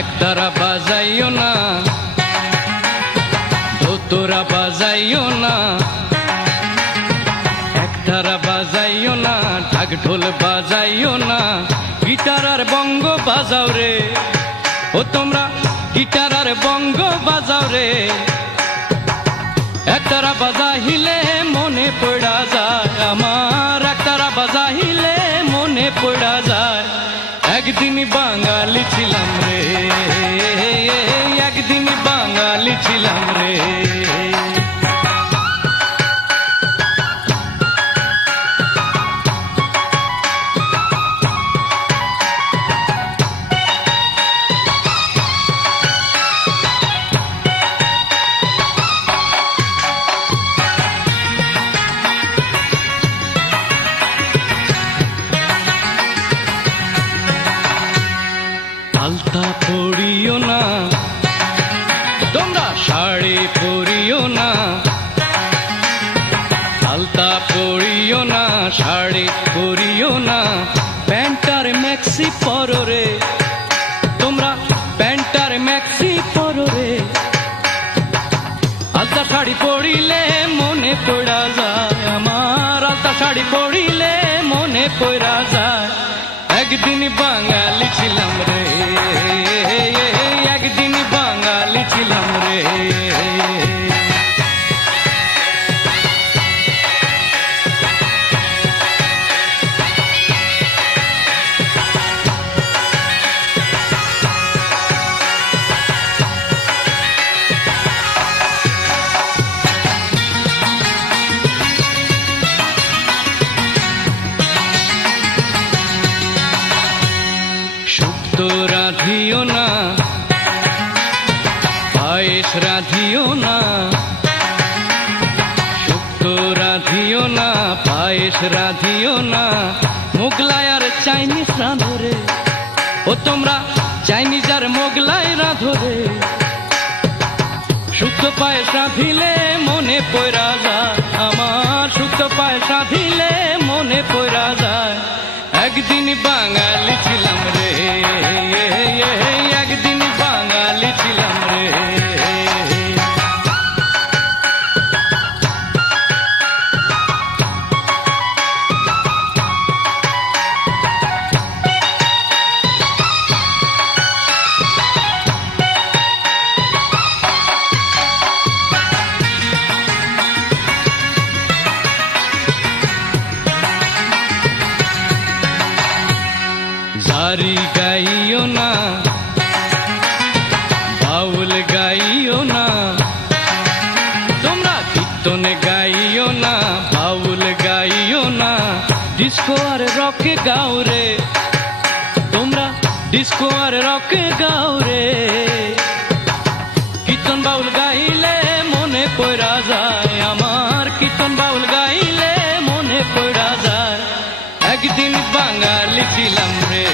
একতারা বাজাইও না, ধুতুরা বাজাইও না, একতারা বাজাইও না, ঢাক ঢোল বাজাইও না, গিটার আর বঙ্গ বাজাও রে। ও তোমরা গিটার আর বঙ্গ বাজাও রে। একতারা বাজাইলে মনে পড়া যায় আমার, একতারা বাজাইলে মনে পড়া যায়। একদিন বাঙালি ছিলাম রে, একদিন বাঙালি ছিলাম রে। আলতা পরিও না, তোমরা শাড়ি পরিও না, আলতা পরিও না, শাড়ি পরিও না, প্যান্টার ম্যাক্সি পরো রে। তোমরা প্যান্টার ম্যাক্সি পরো রে। আলতা শাড়ি পরিলে মনে পড়া যায় আমার, আলতা শাড়ি পরিলে মনে পড়া যায়। একদিন বাঙালি ছিলাম রে, একদিন বাঙালি ছিলাম রে। শুক্তো রাধিও না, পায়েস রাধিও না, শুক্তো রাধিও না, পায়েস রাধিও না, মোগলাই আর চাইনিজ রাঁধো রে। ও তোমরা চাইনিজ আর মোগলাই রাঁধো রে। শুক্তো পায়েস রাঁধিলে মনে পড়া যায় আমার, শুক্তো পায়েস রাঁধিলে মনে পড়া যায়। একদিন বাঙালি ছিলাম রে, একদিন বাঙালি ছিলাম রে। জারি গাইও না, বাউল গাইও না, তোমরা কীর্তন গাইও না, বাউল গাইও না, ডিস্কো আর রক গাও রে। তোমরা ডিস্কো আর রক গাও রে। কীর্তন বাউল গাইলে মনে পড়া যায় আমার, কীর্তন বাউল গাইলে মনে পড়া যায়। একদিন বাঙালি ছিলাম রে।